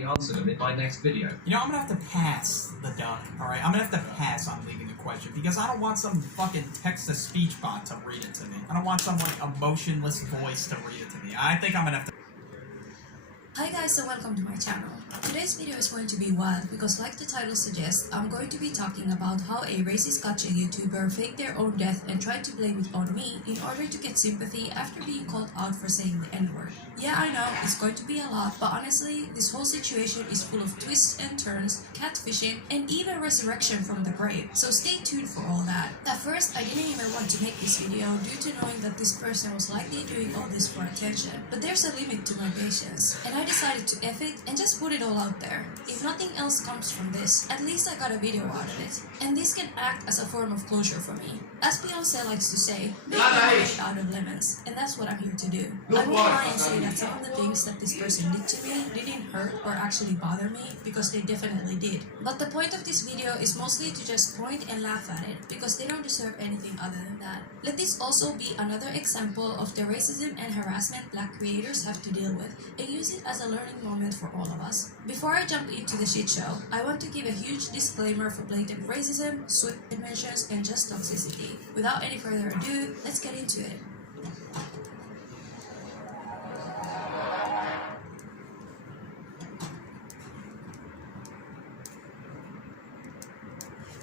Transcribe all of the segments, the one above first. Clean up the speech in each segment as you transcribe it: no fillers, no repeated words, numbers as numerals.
the answer to my next video. You know, I'm gonna have to pass the duck, alright? I'm gonna have to pass on leaving the question because I don't want some fucking text-to-speech bot to read it to me. I don't want some, like, emotionless voice to read it to me. I think I'm gonna have to... Hi guys and welcome to my channel. Today's video is going to be wild because like the title suggests, I'm going to be talking about how a racist gotcha YouTuber faked their own death and tried to blame it on me in order to get sympathy after being called out for saying the N-word. Yeah, I know, it's going to be a lot, but honestly, this whole situation is full of twists and turns, catfishing, and even resurrection from the grave, so stay tuned for all that. At first, I didn't even want to make this video due to knowing that this person was likely doing all this for attention, but there's a limit to my patience, and I decided to F it and just put it all out there. If nothing else comes from this, at least I got a video out of it. And this can act as a form of closure for me. As Beyonce likes to say, make lemonade out of lemons, and that's what I'm here to do. I won't lie and say that some of the things that this person did to me didn't hurt or actually bother me, because they definitely did. But the point of this video is mostly to just point and laugh at it, because they don't deserve anything other than that. Let this also be another example of the racism and harassment Black creators have to deal with, and use it as a learning moment for all of us. Before I jump into the shit show, I want to give a huge disclaimer for blatant racism, swift mentions, and just toxicity. Without any further ado, let's get into it.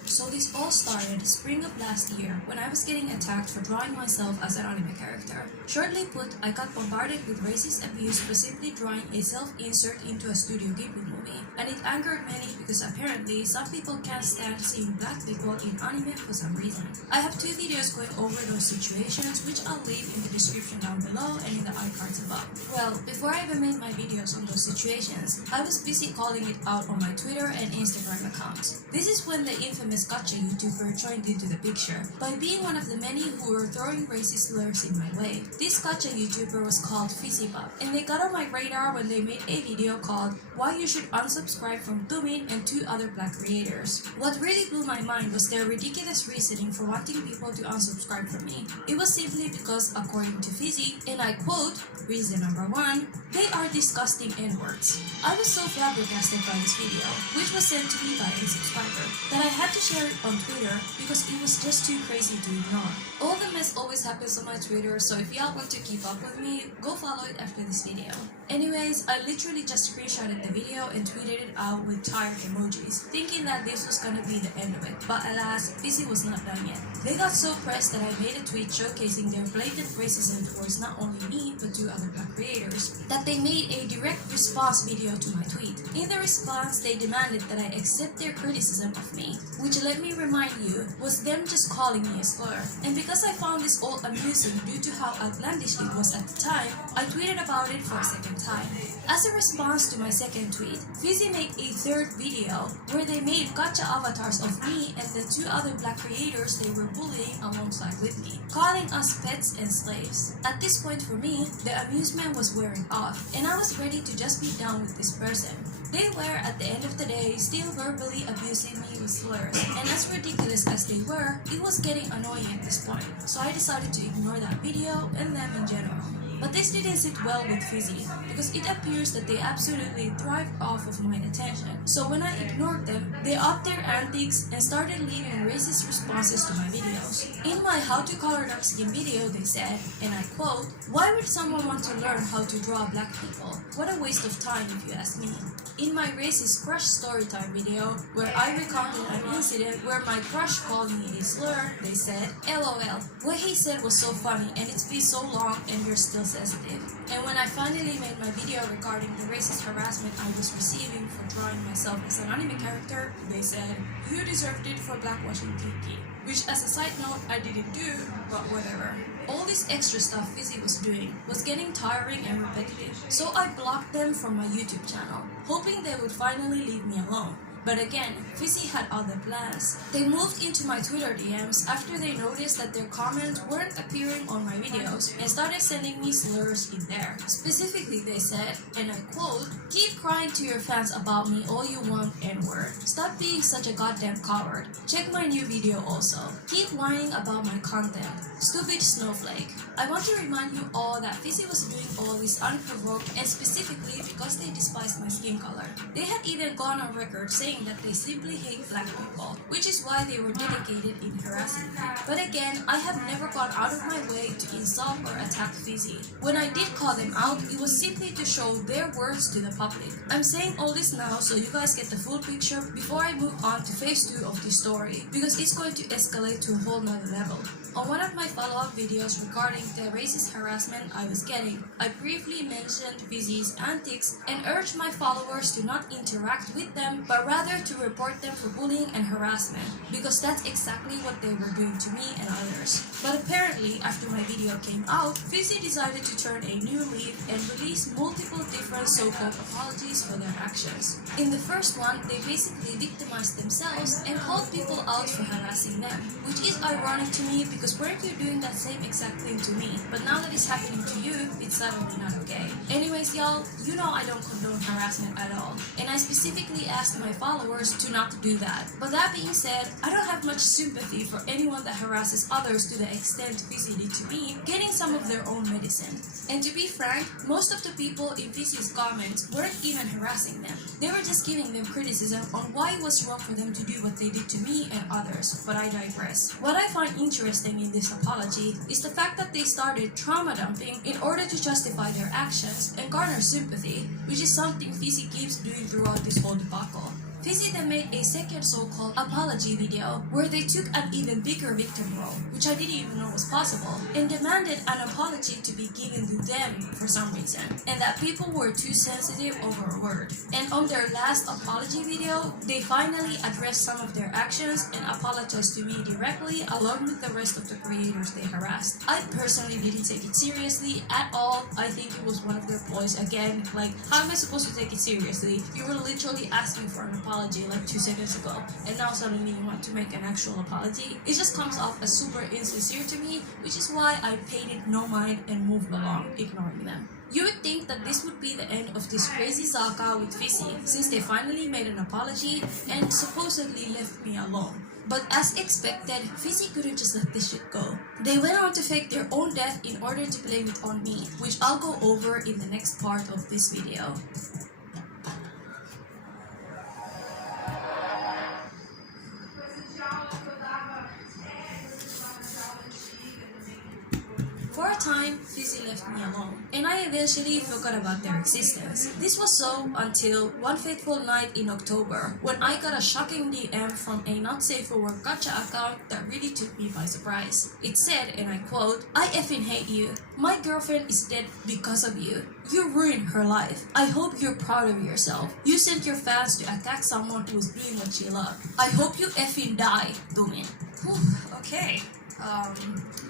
So this all started spring of last year when I was getting attacked for drawing myself as an anime character. Shortly put, I got bombarded with racist abuse for simply drawing a self-insert into a Studio Ghibli movie, and it angered many because apparently some people can't stand seeing Black people in anime for some reason. I have 2 videos going over those situations, which I'll leave in the description down below and in the iCards above. Well, before I even made my videos on those situations, I was busy calling it out on my Twitter and Instagram accounts. This is when the infamous gotcha YouTuber joined into the picture by being one of the many who were throwing racist slurs in my way. This gotcha YouTuber was called FizzyBop, and they got on my radar when they made a video called Why You Should Unsubscribe from Tumin and 2 other Black creators. What really blew my mind was their ridiculous reasoning for wanting people to unsubscribe from me. It was simply because, according to Fizzy, and I quote, reason number 1, they are disgusting N-words. I was so flabbergasted by this video, which was sent to me by a subscriber, that I had to share it on Twitter because it was just too crazy to ignore. All the mess always happens on my Twitter, so if y'all want to keep up with me, go follow it after this video. Anyways, I literally just screenshotted the video and tweeted it out with tired emojis, thinking that this was gonna be the end of it, but alas, Fizzy was not done yet. They got so pressed that I made a tweet showcasing their blatant racism towards not only me, but 2 other Black creators, that they made a direct response video to my tweet. In the response, they demanded that I accept their criticism of me, which, let me remind you, was them just calling me a slur. And because I found this all amusing due to how outlandish it was at the time, I tweeted about it for a second time. As a response to my second tweet, Fizzy made a 3rd video where they made gotcha avatars of me and the 2 other Black creators they were bullying alongside with me, calling us pets and slaves. At this point for me, the amusement was wearing off, and I was ready to just be done with this person. They were, at the end of the day, still verbally abusing me with slurs, and as ridiculous as they were, it was getting annoying at this point, so I decided to ignore that video and them in general. But this didn't sit well with Fizzy, because it appears that they absolutely thrived off of my attention. So when I ignored them, they upped their antics and started leaving racist responses to my videos. In my How to Color Dark Skin video, they said, and I quote, "Why would someone want to learn how to draw Black people? What a waste of time if you ask me." In my racist crush storytime video, where I recounted an incident where my crush called me a slur, they said, "LOL, what he said was so funny and it's been so long and you're still sensitive." And when I finally made my video regarding the racist harassment I was receiving for drawing myself as an anime character, they said, "You deserved it for blackwashing Tiki." Which, as a side note, I didn't do, but whatever. All this extra stuff Fizzy was doing was getting tiring and repetitive, so I blocked them from my YouTube channel, hoping they would finally leave me alone. But again, Fizzy had other plans. They moved into my Twitter DMs after they noticed that their comments weren't appearing on my videos and started sending me slurs in there. Specifically, they said, and I quote, "Keep crying to your fans about me all you want, N-word. Stop being such a goddamn coward. Check my new video also. Keep whining about my content. Stupid snowflake." I want to remind you all that Fizzy was doing all this unprovoked and specifically because they despised my skin color. They had even gone on record saying that they simply hate black people, which is why they were dedicated in harassing me. But again, I have never gone out of my way to insult or attack Fizzy. When I did call them out, it was simply to show their words to the public. I'm saying all this now so you guys get the full picture before I move on to phase 2 of this story, because it's going to escalate to a whole nother level. On one of my follow-up videos regarding the racist harassment I was getting, I briefly mentioned Fizzy's antics and urged my followers to not interact with them, but rather to report them for bullying and harassment, because that's exactly what they were doing to me and others. But apparently, after my video came out, Fizzy decided to turn a new leaf and release multiple different so-called apologies for their actions. In the first one, they basically victimized themselves and called people out for harassing them, which is ironic to me because weren't you doing that same exact thing to me? But now that it's happening to you, it's suddenly not okay. Anyways, y'all, you know I don't condone harassment at all, and I specifically asked my followers to not do that. But that being said, I don't have much sympathy for anyone that harasses others to the extent Fizzy did to me, getting some of their own medicine. And to be frank, most of the people in Fizzy's comments weren't even harassing them. They were just giving them criticism on why it was wrong for them to do what they did to me and others, but I digress. What I find interesting in this apology is the fact that they started trauma dumping in order to justify their actions and garner sympathy, which is something Fizzy keeps doing throughout this whole debacle. Fizzy then made a second so-called apology video where they took an even bigger victim role, which I didn't even know was possible, and demanded an apology to be given to them for some reason, and that people were too sensitive over a word. And on their last apology video, they finally addressed some of their actions and apologized to me directly along with the rest of the creators they harassed. I personally didn't take it seriously at all. I think it was one of their ploys again. Like, how am I supposed to take it seriously? You were literally asking for an apology like 2 seconds ago, and now suddenly you want to make an actual apology. It just comes off as super insincere to me, which is why I paid it no mind and moved along, ignoring them. You would think that this would be the end of this crazy saga with Fizzy, since they finally made an apology and supposedly left me alone. But as expected, Fizzy couldn't just let this shit go. They went on to fake their own death in order to blame it on me, which I'll go over in the next part of this video. For a time, Fizzy left me alone, and I eventually forgot about their existence. This was so until one fateful night in October, when I got a shocking DM from a not safe for work gacha account that really took me by surprise. It said, and I quote, "I effing hate you. My girlfriend is dead because of you. You ruined her life. I hope you're proud of yourself. You sent your fans to attack someone who was doing what she loved. I hope you effing die, Doomin." Okay.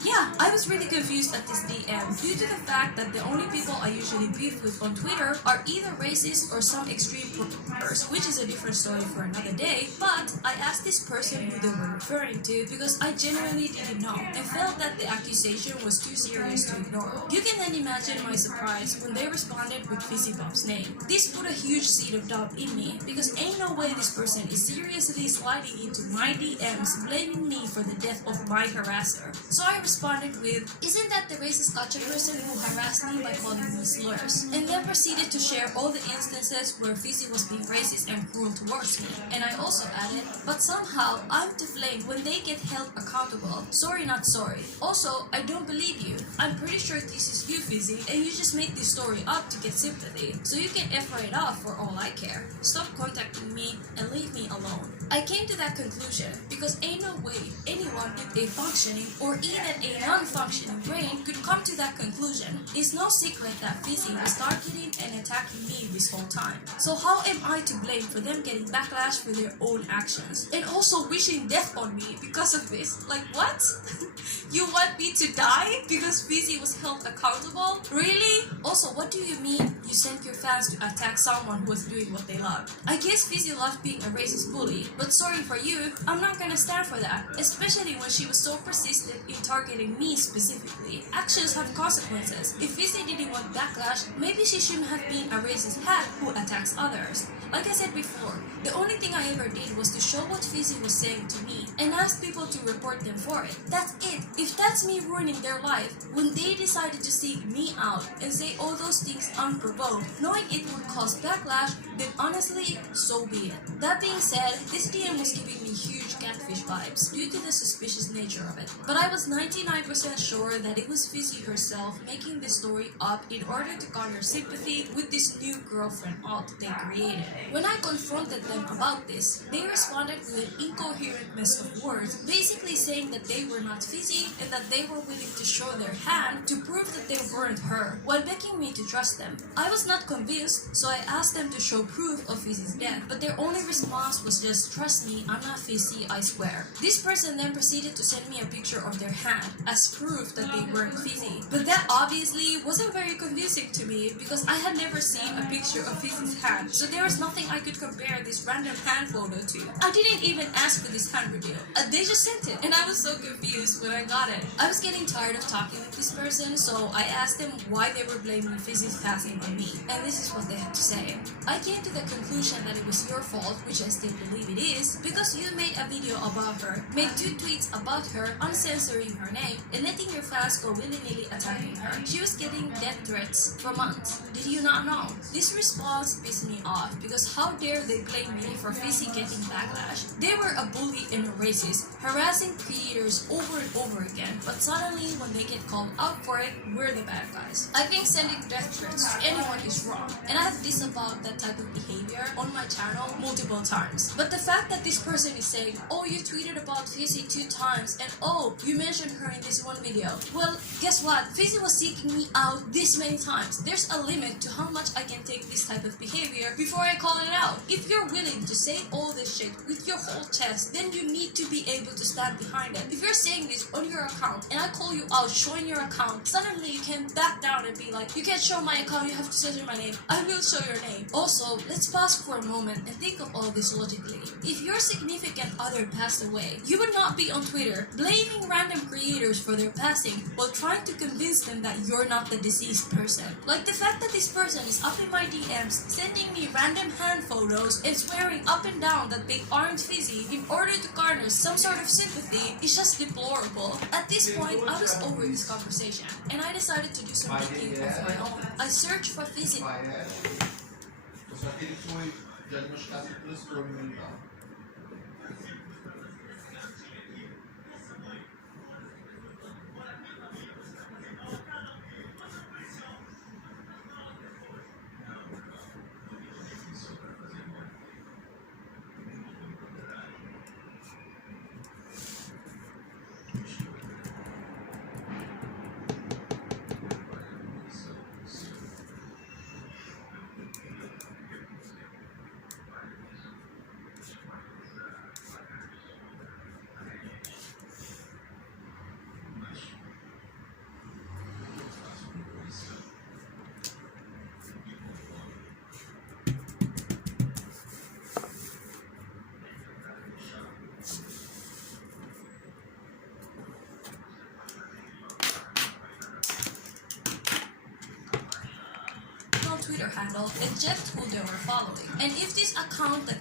Yeah, I was really confused at this DM due to the fact that the only people I usually beef with on Twitter are either racist or some extreme protesters, which is a different story for another day. But I asked this person who they were referring to because I genuinely didn't know and felt that the accusation was too serious to ignore. You can then imagine my surprise when they responded with Fizzy Bob's name. This put a huge seed of doubt in me because ain't no way this person is seriously sliding into my DMs blaming me for the death of my harasser. So I responded with, "Isn't that the racist gacha person who harassed me by calling me slurs?" And then proceeded to share all the instances where Fizzy was being racist and cruel towards me. And I also added, "But somehow I'm to blame when they get held accountable. Sorry not sorry. Also, I don't believe you. I'm pretty sure this is you, Fizzy, and you just made this story up to get sympathy. So you can F right off for all I care. Stop contacting me and leave me alone." I came to that conclusion because ain't no way anyone with a functioning or even a non-functioning brain could come to that conclusion. It's no secret that Fizzy was targeting and attacking me this whole time. So how am I to blame for them getting backlash for their own actions? And also wishing death on me because of this? Like, what? You want me to die because Fizzy was held accountable? Really? Also, what do you mean you sent your fans to attack someone who was doing what they love? I guess Fizzy loved being a racist bully, but sorry for you, I'm not gonna stand for that, especially when she was so persistent in targeting me specifically. Actions have consequences. If Fizzy didn't want backlash, maybe she shouldn't have been a racist hat who attacks others. Like I said before, the only thing I ever did was to show what Fizzy was saying to me and ask people to report them for it. That's it. If that's me ruining their life, when they decided to seek me out and say all those things unprovoked, knowing it would cause backlash, then honestly, so be it. That being said, this DM was giving me huge catfish vibes due to the suspicious nature of it. But I was 99% sure that it was Fizzy herself making this story up in order to garner sympathy with this new girlfriend alt they created. When I confronted them about this, they responded with an incoherent mess of words, basically saying that they were not Fizzy and that they were willing to show their hand to prove that they weren't her, while begging me to trust them. I was not convinced, so I asked them to show proof of Fizzy's death, but their only response was just, "Trust me, I'm not Fizzy, I swear." This person then proceeded to send me a picture of their hand as proof that they weren't Fizzy. But that obviously wasn't very convincing to me because I had never seen a picture of Fizzy's hand, so there was nothing I could compare this random hand photo to. I didn't even ask for this hand reveal. They just sent it, and I was so confused when I got it. I was getting tired of talking with this person, so I asked them why they were blaming Fizzy's passing on me, and this is what they had to say. "I came to the conclusion that it was your fault, which I still believe it is, because you made a video about her, made 2 tweets about her, uncensoring her name, and letting your fans go willy-nilly attacking her. She was getting death threats for months. Did you not know?" This response pissed me off because how dare they blame me for Fizzy getting backlash? They were a bully and a racist, harassing creators over and over again, but suddenly when they get called out for it, we're the bad guys. I think sending death threats to anyone is wrong, and I have disavowed that type of behavior on my channel multiple times. But the fact that this person is saying, "Oh, you tweeted about Fizzy 2 times, and oh, you mentioned her in this one video." Well, guess what? Fizzy was seeking me out this many times. There's a limit to how much I can take this type of behavior before I call it out. If you're willing to say all this shit with your whole chest, then you need to be able to stand behind it. If you're saying this on your account and I call you out showing your account, suddenly you can back down and be like, "You can't show my account, you have to censor my name." I will show your name. Also, let's pause for a moment and think of all this logically. If your significant other passed away, you would not be on Twitter blaming random creators for their passing while trying to convince them that you're not the deceased person. Like the fact that this person is up in my DMs sending me random hand photos and swearing up and down that they aren't Fizzy in order to garner some sort of sympathy is just deplorable. At this point, I was over this conversation and I decided to do some digging of my own. I searched for Fizzy. Só que ele foi diagnosticado com transtorno mental. Twitter handle and checked who they were following, and if this account that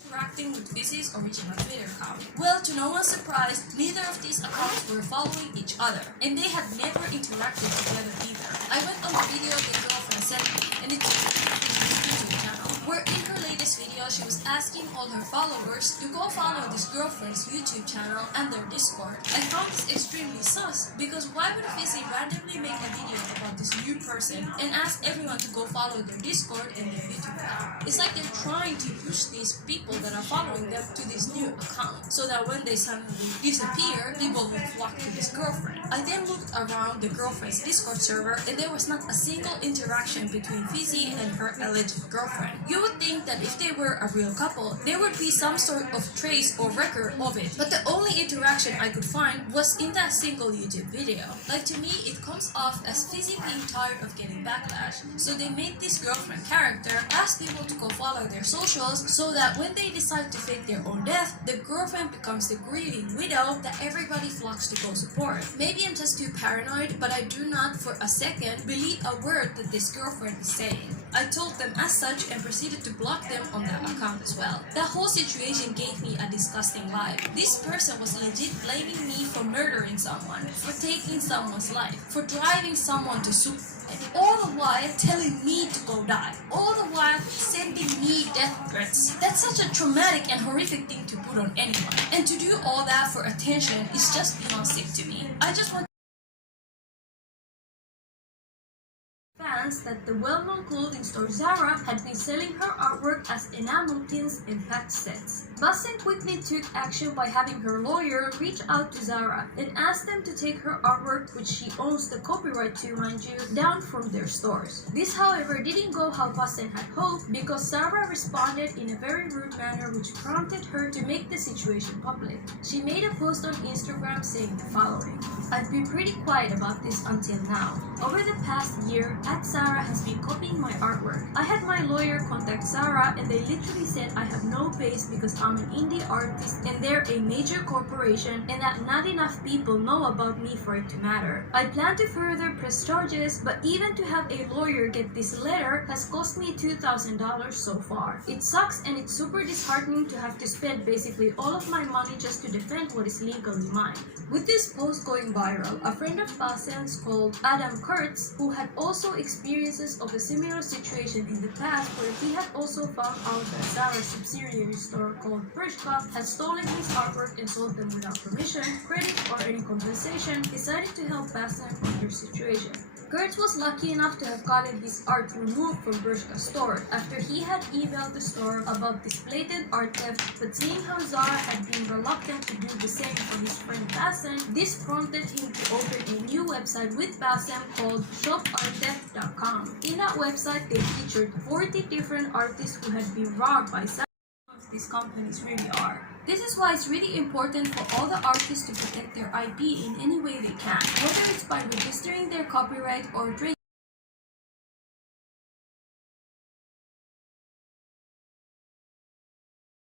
interacting with Fizzy's original Twitter account. Well, to no one's surprise, neither of these accounts were following each other, and they had never interacted together either. I went on the video the girlfriend sent me, and it took me to Fizzy's YouTube channel, where in her latest video she was asking all her followers to go follow this girlfriend's YouTube channel and their Discord. I found this extremely sus, because why would Fizzy randomly make a video about this new person and ask everyone to go follow their Discord and their YouTube account? It's like they're trying to push these people that are following them to this new account, so that when they suddenly disappear, people will flock to this girlfriend. I then looked around the girlfriend's Discord server, and there was not a single interaction between Fizzy and her alleged girlfriend. You would think that if they were a real couple, there would be some sort of trace or record of it. But the only interaction I could find was in that single YouTube video. Like, to me, it comes off as Fizzy being tired of getting backlash, so they make this girlfriend character ask people to go follow their socials so that when they decide to fake their own death, the girlfriend becomes the grieving widow that everybody flocks to go support. Maybe I'm just too paranoid, but I do not for a second believe a word that this girlfriend is saying. I told them as such and proceeded to block them on that account as well. That whole situation gave me a disgusting vibe. This person was legit blaming me for murdering someone, for taking someone's life, for driving someone to suicide, and all the while telling me to go die. All the while sending me death threats. That's such a traumatic and horrific thing to put on anyone. And to do all that for attention is just beyond sick to me. I just want fans that the well-known clothing store Zara had been selling her artwork as enamel pins and patch sets. Bassem quickly took action by having her lawyer reach out to Zara and ask them to take her artwork, which she owns the copyright to, mind you, down from their stores. This, however, didn't go how Bassem had hoped, because Zara responded in a very rude manner, which prompted her to make the situation public. She made a post on Instagram saying the following: "I've been pretty quiet about this until now. Over the past year, @Zara has been copying my artwork. I had my lawyer contact Zara and they literally said I have no base because I'm an indie artist and they're a major corporation and that not enough people know about me for it to matter. I plan to further press charges, but even to have a lawyer get this letter has cost me $2,000 so far. It sucks and it's super disheartening to have to spend basically all of my money just to defend what is legally mine." With this post going viral, a friend of Bassem's called Adam Kurtz, who had also experiences of a similar situation in the past where he had also found out that Zara's subsidiary store called Bershka had stolen his artwork and sold them without permission, credit, or any compensation, decided to help Bassem on their situation. Kurtz was lucky enough to have gotten his art removed from Bershka's store after he had emailed the store about this blatant art theft, but seeing how Zara had been reluctant to do the same for his friend Bassem, this prompted him to open a new website with Bassem called shoparttheft.com. In that website, they featured 40 different artists who had been robbed by Zara. These companies really are. This is why it's really important for all the artists to protect their IP in any way they can, whether it's by registering their copyright or